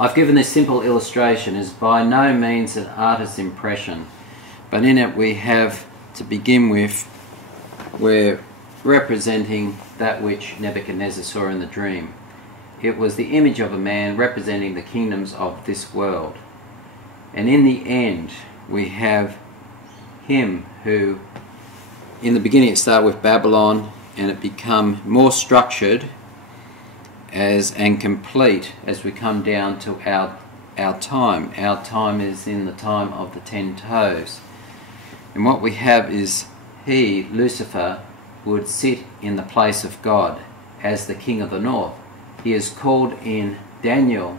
I've given this simple illustration as by no means an artist's impression, but in it we have, to begin with, we're representing that which Nebuchadnezzar saw in the dream. It was the image of a man representing the kingdoms of this world. And in the end, we have him who, in the beginning it started with Babylon, and it become more structured and complete as we come down to our time. Our time is in the time of the 10 toes. And what we have is he, Lucifer, would sit in the place of God as the king of the north. He is called in Daniel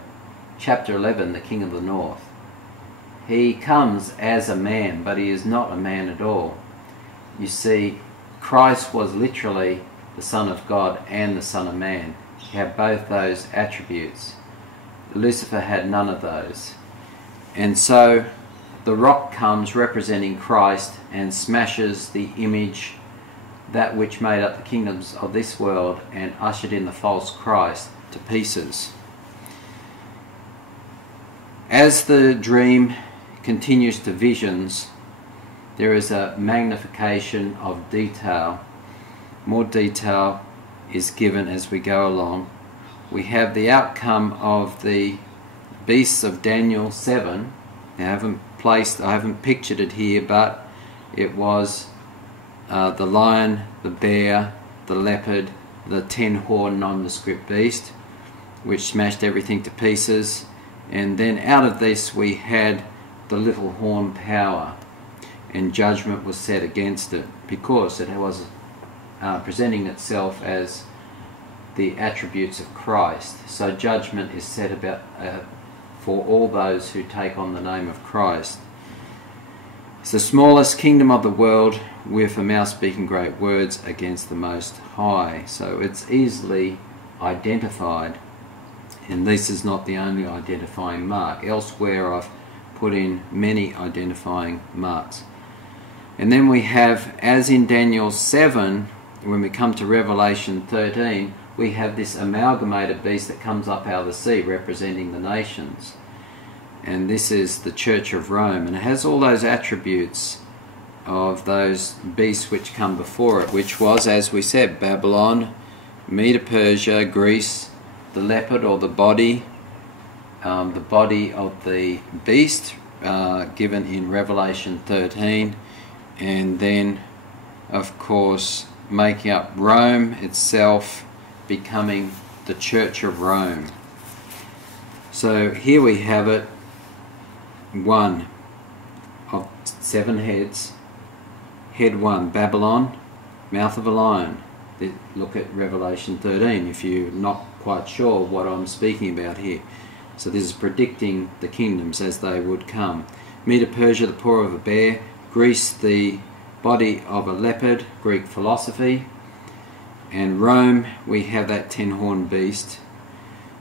chapter 11 the king of the north. He comes as a man, but he is not a man at all. You see, Christ was literally the Son of God and the Son of Man. He had both those attributes. Lucifer had none of those. And so the rock comes representing Christ and smashes the image, that which made up the kingdoms of this world, and ushered in the false Christ to pieces. As the dream continues to visions, there is a magnification of detail. More detail is given as we go along. We have the outcome of the beasts of Daniel 7. I haven't pictured it here, but it was the lion, the bear, the leopard, the 10-horned nondescript beast, which smashed everything to pieces. And then out of this we had the little horn power, and judgment was set against it because it was presenting itself as the attributes of Christ. So judgment is set about for all those who take on the name of Christ. It's the smallest kingdom of the world, with a mouth speaking great words against the Most High. So it's easily identified, and this is not the only identifying mark. Elsewhere I've put in many identifying marks. And then we have, as in Daniel 7, when we come to Revelation 13, we have this amalgamated beast that comes up out of the sea representing the nations. And this is the Church of Rome, and it has all those attributes of those beasts which come before it, which was, as we said, Babylon, Medo-Persia, Greece, the leopard or the body of the beast given in Revelation 13, and then of course making up Rome itself, becoming the Church of Rome. So here we have it, one of 7 heads. Head 1, Babylon, mouth of a lion. Look at Revelation 13 if you're not quite sure what I'm speaking about here. So this is predicting the kingdoms as they would come. Medo-Persia, the paw of a bear. Greece, the body of a leopard, Greek philosophy. And Rome, we have that 10-horned beast.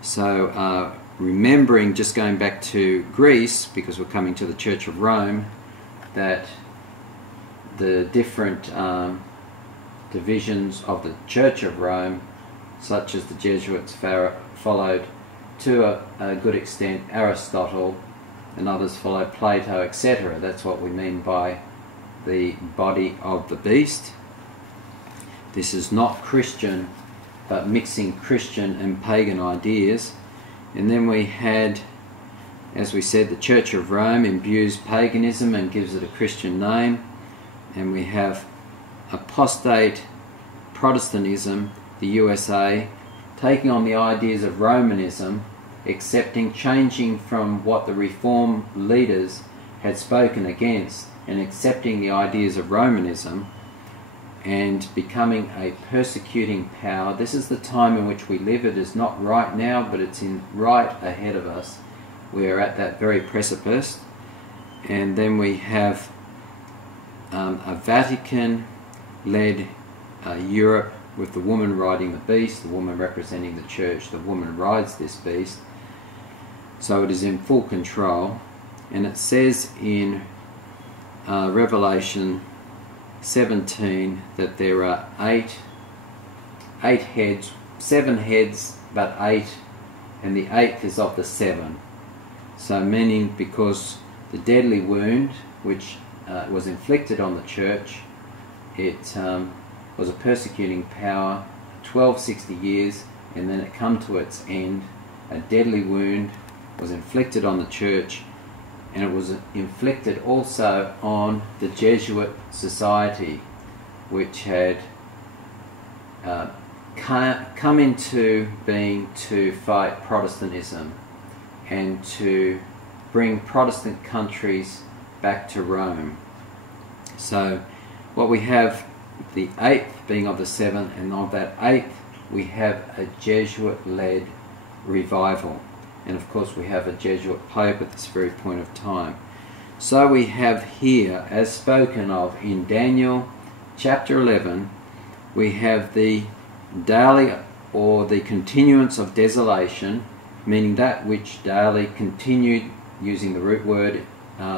So remembering, just going back to Greece, because we're coming to the Church of Rome, that the different divisions of the Church of Rome, such as the Jesuits followed to a good extent Aristotle, and others followed Plato, etc. That's what we mean by the body of the beast. This is not Christian, but mixing Christian and pagan ideas. And then we had, as we said, the Church of Rome imbues paganism and gives it a Christian name. And we have apostate Protestantism, the USA, taking on the ideas of Romanism, changing from what the Reform leaders had spoken against, and accepting the ideas of Romanism, and becoming a persecuting power. This is the time in which we live. It is not right now, but it's right ahead of us. We are at that very precipice. And then we have a Vatican-led Europe, with the woman riding the beast, the woman representing the church. The woman rides this beast, so it is in full control. And it says in Revelation 17 that there are eight heads, 7 heads, but 8, and the 8th is of the 7. So meaning because the deadly wound which was inflicted on the church, it was a persecuting power, 1260 years, and then it come to its end. A deadly wound was inflicted on the church, and it was inflicted also on the Jesuit society, which had come into being to fight Protestantism and to bring Protestant countries back to Rome. So what we have, the 8th being of the 7th, and of that 8th we have a Jesuit-led revival. And of course we have a Jesuit Pope at this very point of time. So we have here, as spoken of in Daniel chapter 11, we have the daily, or the continuance of desolation, meaning that which daily continued, using the root word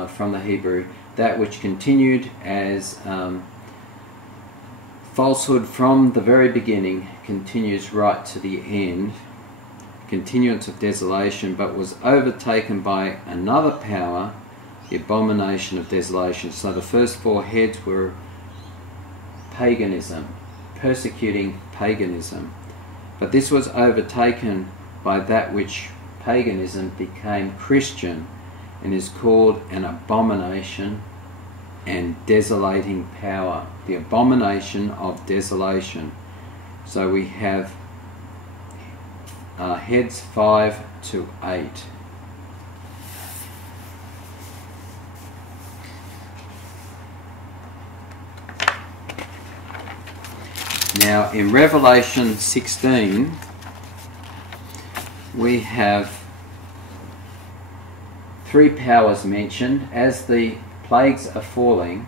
from the Hebrew, that which continued as falsehood from the very beginning, continues right to the end, continuance of desolation, but was overtaken by another power, the abomination of desolation. So the first 4 heads were paganism, persecuting paganism. But this was overtaken by that which paganism became Christian, and is called an abomination and desolating power. The abomination of desolation. So we have heads 5 to 8. Now in Revelation 16 we have 3 powers mentioned. As the plagues are falling,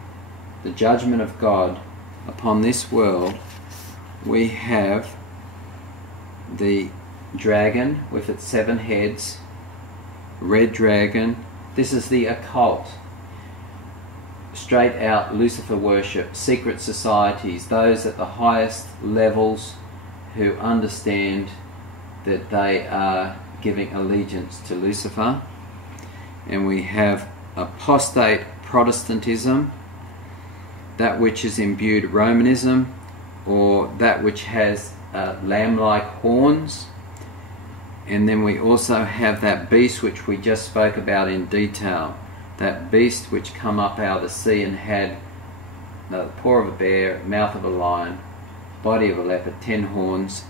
the judgment of God upon this world, we have the dragon with its 7 heads, red dragon. This is the occult, straight out Lucifer worship, secret societies, those at the highest levels who understand that they are giving allegiance to Lucifer. And we have apostate Protestantism, that which is imbued Romanism, or that which has lamb-like horns. And then we also have that beast which we just spoke about in detail, that beast which come up out of the sea and had the paw of a bear, mouth of a lion, body of a leopard, 10 horns.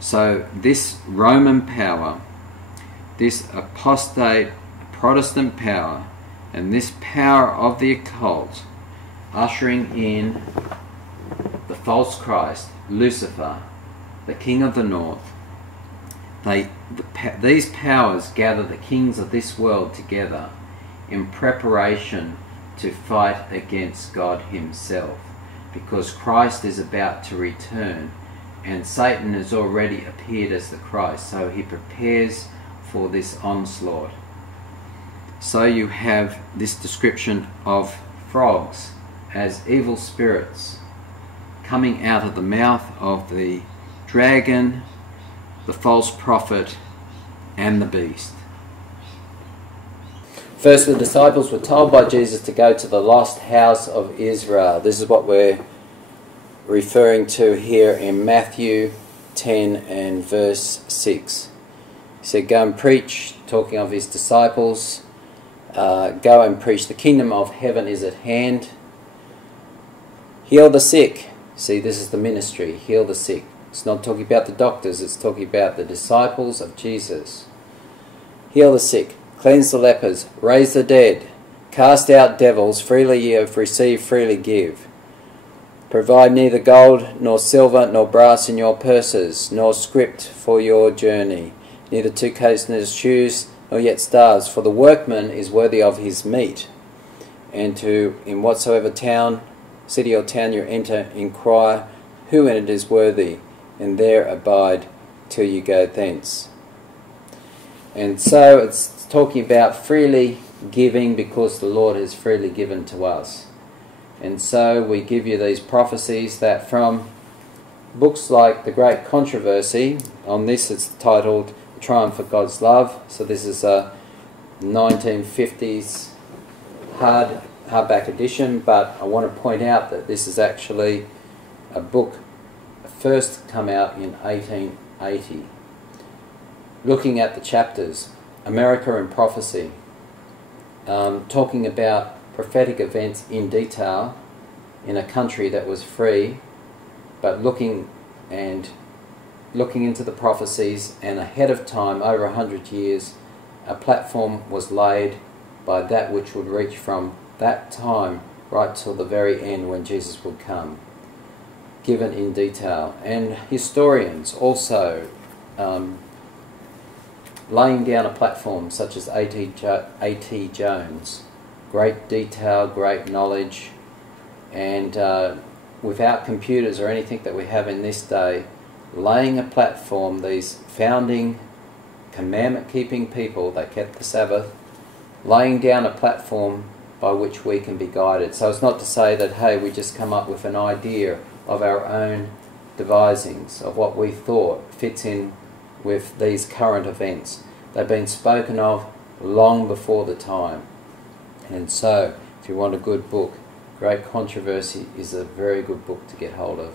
So this Roman power, this apostate Protestant power, and this power of the occult, ushering in the false Christ, Lucifer, the king of the north, these powers gather the kings of this world together in preparation to fight against God himself, because Christ is about to return, and Satan has already appeared as the Christ, so he prepares for this onslaught. So you have this description of frogs as evil spirits coming out of the mouth of the dragon, the false prophet, and the beast. First, the disciples were told by Jesus to go to the lost house of Israel. This is what we're referring to here in Matthew 10 and verse 6. He said, go and preach, talking of his disciples, go and preach, the kingdom of heaven is at hand. Heal the sick. See, this is the ministry, heal the sick. It's not talking about the doctors, it's talking about the disciples of Jesus. Heal the sick, cleanse the lepers, raise the dead, cast out devils, freely ye have received, freely give. Provide neither gold, nor silver, nor brass in your purses, nor script for your journey, neither two coats, nor shoes, nor yet staves, for the workman is worthy of his meat. And in whatsoever town, city or town you enter, inquire who in it is worthy, and there abide till you go thence. And so it's talking about freely giving, because the Lord has freely given to us. And so we give you these prophecies that from books like The Great Controversy, on this it's titled Triumph of God's Love. So this is the 1950s hardback edition, but I want to point out that this is actually a book first come out in 1880. Looking at the chapters, America and Prophecy, talking about prophetic events in detail in a country that was free, but looking into the prophecies, and ahead of time, over 100 years, a platform was laid by that which would reach from that time right till the very end when Jesus would come, given in detail. And historians also laying down a platform, such as A.T. Jones, great detail, great knowledge, and without computers or anything that we have in this day, laying a platform, these founding commandment-keeping people that kept the Sabbath, laying down a platform by which we can be guided. So it's not to say that, hey, we just come up with an idea of our own devisings, of what we thought fits in with these current events. They've been spoken of long before the time. And so, if you want a good book, Great Controversy is a very good book to get hold of.